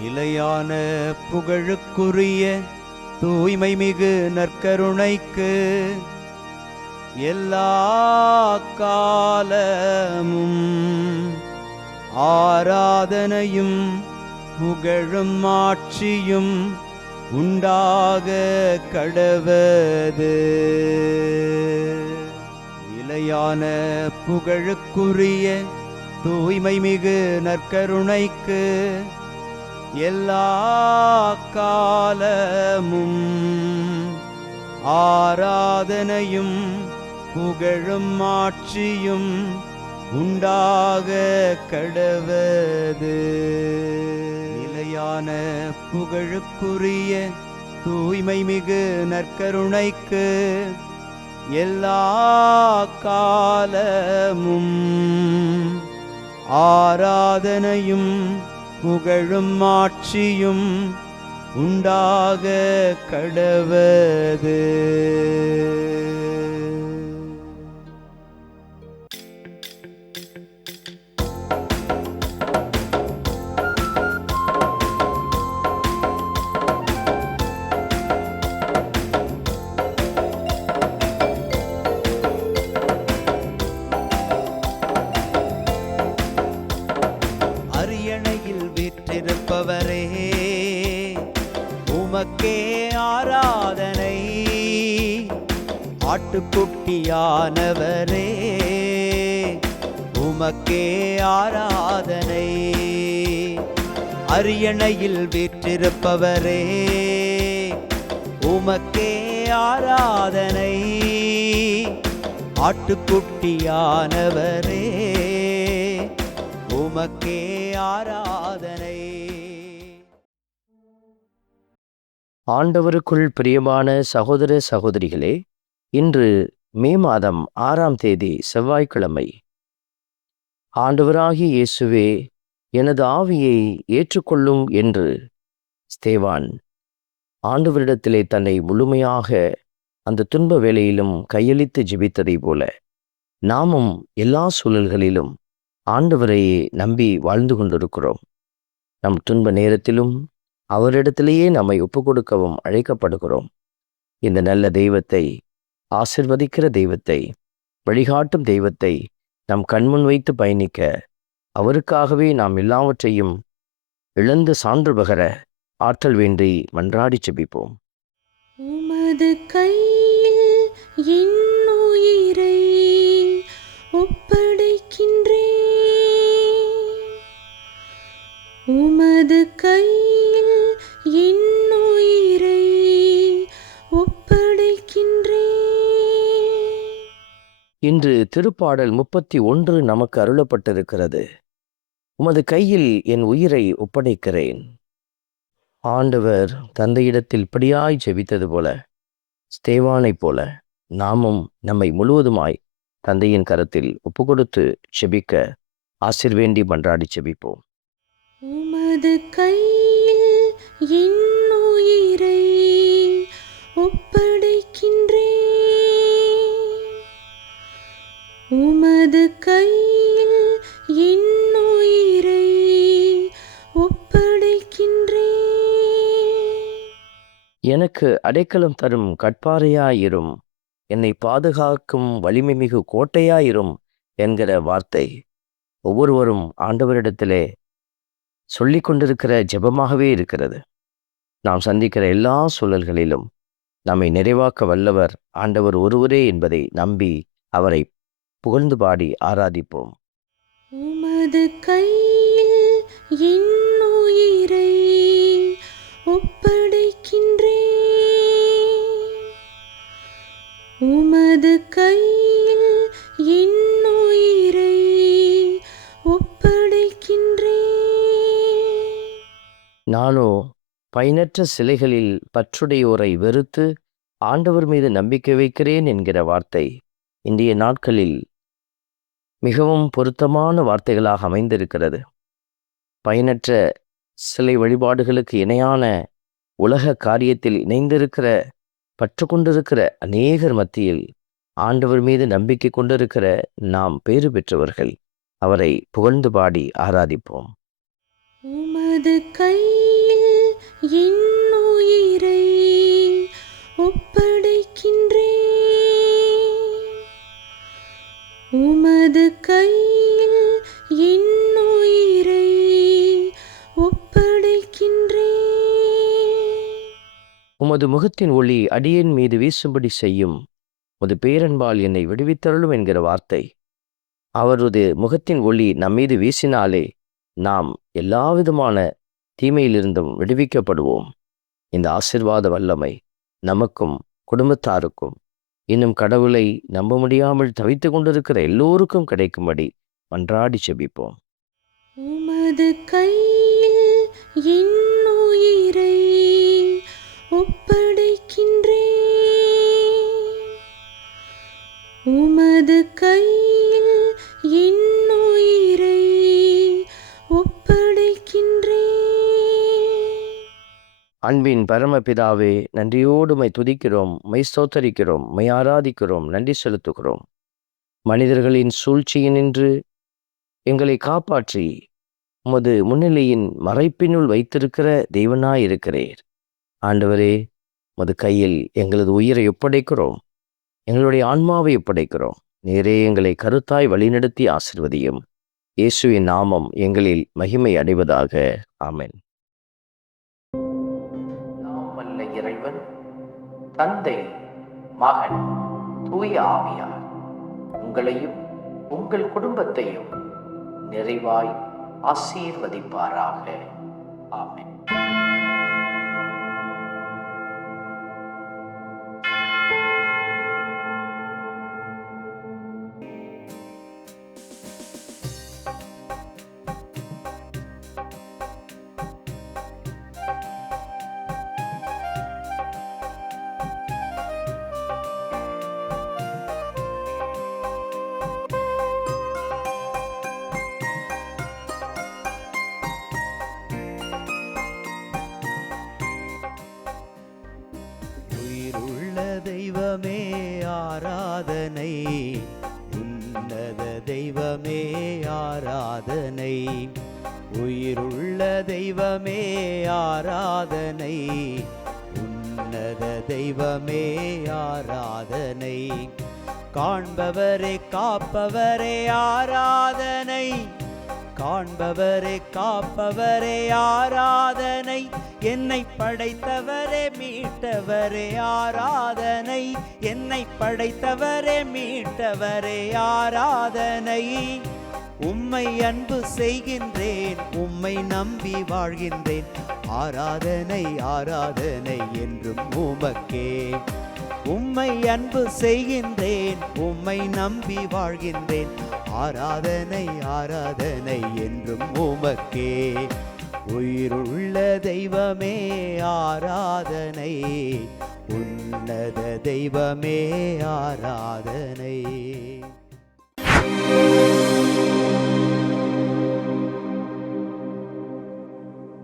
நிலையான புகழுக்குரிய தூய்மை மிகு நற்கருணைக்கு எல்லா காலமும் ஆராதனையும் புகழும் ஆட்சியும் உண்டாக கடவது. நிலையான புகழுக்குரிய தூய்மை மிகு நற்கருணைக்கு எல்லா காலமும் ஆராதனையும் புகழும் ஆட்சியும் உண்டாக கடவது. நிலையான புகழுக்குரிய தூய்மை மிகு நற்கருணைக்கு எல்லா காலமும் ஆராதனையும் புகழும் ஆட்சியும் உண்டாக கடவது. அரியணையில் வீற்றிருப்பவரே, உமக்கே ஆராதனை. ஆட்டுக்குட்டியானவரே, உமக்கே ஆராதனை. அரியணையில் வீற்றிருப்பவரே, உமக்கே ஆராதனை. ஆட்டுக்குட்டியானவரே, உமக்கே ஆராதனை. ஆண்டவருக்குள் பிரியமான சகோதர சகோதரிகளே, இன்று மே மாதம் 6ஆம் தேதி செவ்வாய்க்கிழமை. ஆண்டவராகிய இயேசுவே, எனது ஆவியை ஏற்றுக்கொள்ளும் என்று ஸ்தேவான் ஆண்டவரிடத்திலே தன்னை முழுமையாக அந்த துன்ப வேளையிலும் கையளித்து ஜெபித்ததை போல நாமும் எல்லா சூழல்களிலும் ஆண்டவரையே நம்பி வாழ்ந்து கொண்டிருக்கிறோம். நம் துன்ப நேரத்திலும் அவரிடத்திலேயே நம்மை ஒப்புக்கொடுக்கவும் அழைக்கப்படுகிறோம். இந்த நல்ல தெய்வத்தை, ஆசிர்வதிக்கிற தெய்வத்தை, வழிகாட்டும் தெய்வத்தை நம் கண்முன் வைத்து பயணிக்க, அவருக்காகவே நாம் எல்லாவற்றையும் இழந்து சான்று பகர ஆற்றல் வேண்டி மன்றாடி செபிப்போம். உமது கையில் என் உயிரை ஒப்படைக்கின்றேன். உமது கையில் என் உயிரை ஒப்படைக்கின்றேன். இன்று திருப்பாடல் 31 நமக்கு அருளப்பட்டிருக்கிறது. உமது கையில் என் உயிரை ஒப்படைக்கிறேன். ஆண்டவர் தந்தையிடத்தில் இப்படியாய் ஜெபித்தது போல, ஸ்தேவானைப் போல நாமும் நம்மை முழுவதுமாய் தந்தையின் கரத்தில் ஒப்புக்கொடுத்து செபிக்க ஆசிர்வேண்டி மன்றாடி செபிப்போம். உமது கையில் என் உயிரை ஒப்படைக்கின்றேன். உமது கையில் என் உயிரை ஒப்படைக்கின்றேன். எனக்கு அடைக்கலம் தரும் கட்பாறையாயிரும், என்னை பாதுகாக்கும் வலிமை மிகு கோட்டையாயிரும் என்கிற வார்த்தை ஒவ்வொருவரும் ஆண்டவரிடத்திலே சொல்லி கொண்டிருக்கிற ஜெபமாகவே இருக்கிறது. நாம் சந்திக்கிற எல்லா சூழல்களிலும் நம்மை நிறைவாக்க வல்லவர் ஆண்டவர் ஒருவரே என்பதை நம்பி அவரை புகழ்ந்து பாடி ஆராதிப்போம். உமது கையில் என் உயிரை ஒப்படைக்கின்றேன். உமது கையில் என் உயிரை ஒப்படைக்கின்றேன். நானோ பயனற்ற சிலைகளில் பற்றுடையோரை வெறுத்து ஆண்டவர் மீது நம்பிக்கை வைக்கிறேன் என்கிற வார்த்தை இன்றைய நாட்களில் மிகவும் பொருத்தமான வார்த்தைகளாக அமைந்திருக்கிறது. பயனற்ற சிலை வழிபாடுகளுக்கு இணையான உலக காரியத்தில் இணைந்திருக்கிற பற்று கொண்டிருக்கிற அநேகர் மத்தியில் ஆண்டவர் மீது நம்பிக்கை கொண்டிருக்கிற நாம் பேறு பெற்றவர்கள். அவரை புகழ்ந்து பாடி ஆராதிப்போம். உமது கையில் என் உயிரை ஒப்படைக்கின்றேன். உமது கையில் என் உயிரை ஒப்படைக்கின்றேன். உமது முகத்தின் ஒளி அடியேன் மீது வீசும்படி செய்யும். உமது பேரன்பால் என்னை விடுவித்தருளும் என்கிற வார்த்தை. அவரது முகத்தின் ஒளி நம்மீது வீசினாலே நாம் எல்லாவிதமான தீமையிலிருந்தும் விடுவிக்கப்படுவோம். இந்த ஆசீர்வாத வல்லமை நமக்கும் குடும்பத்தாருக்கும் இன்னும் கடவுளை நம்ப முடியாமல் தவித்து கொண்டிருக்கிற எல்லோருக்கும் கிடைக்கும்படி மன்றாடி செபிப்போம். உமது கையில் என் உயிரை ஒப்படைக்கின்றேன். உமது கையில் என் உயிரை ஒப்படைக்கின்றேன். அன்பின் பரமபிதாவே, நன்றியோடு மை துதிக்கிறோம், மை ஸ்தோத்தரிக்கிறோம், மை ஆராதிக்கிறோம், நன்றி செலுத்துகிறோம். மனிதர்களின் சூழ்ச்சியினின்று எங்களை காப்பாற்றி உமது முன்னிலையின் மறைப்பினுள் வைத்திருக்கிற தெய்வனாயிருக்கிறீர். ஆண்டவரே, உமது கையில் எங்களது உயிரை ஒப்படைக்கிறோம், எங்களுடைய ஆன்மாவை ஒப்படைக்கிறோம். நேரே எங்களை கருத்தாய் வழிநடத்தி ஆசீர்வதியும். இயேசுவின் நாமம் எங்களில் மகிமை அடைவதாக. ஆமென். நாம் வல்ல இறைவன், தந்தை, மகன், தூய ஆவியார் உங்களையும் உங்கள் குடும்பத்தையும் நிறைவாய் ஆசீர்வதிப்பாராக. ஆமென். உயிருள்ள தெய்வமே ஆராதனை, உன்னத தெய்வமே ஆராதனை. உயிருள்ள தெய்வமே ஆராதனை, உன்னத தெய்வமே ஆராதனை. காண்பவரே காப்பவரே ஆராதனை, காண்பவரே காப்பவரே ஆராதனை. என்னை படைத்தவரே மீட்டவரே ஆராதனை, என்னை படைத்தவரே மீட்டவரே ஆராதனை. உம்மை அன்பு செய்கின்றேன், உம்மை நம்பி வாழ்கின்றேன். ஆராதனை ஆராதனை என்றும் உமக்கே. உம்மை அன்பு செய்கின்றேன், உம்மை நம்பி வாழ்கின்றேன். ஆராதனை ஆராதனை என்றும் உமக்கே. உயிருள்ள தெய்வமே ஆராதனை, உன்னத தெய்வமே ஆராதனை.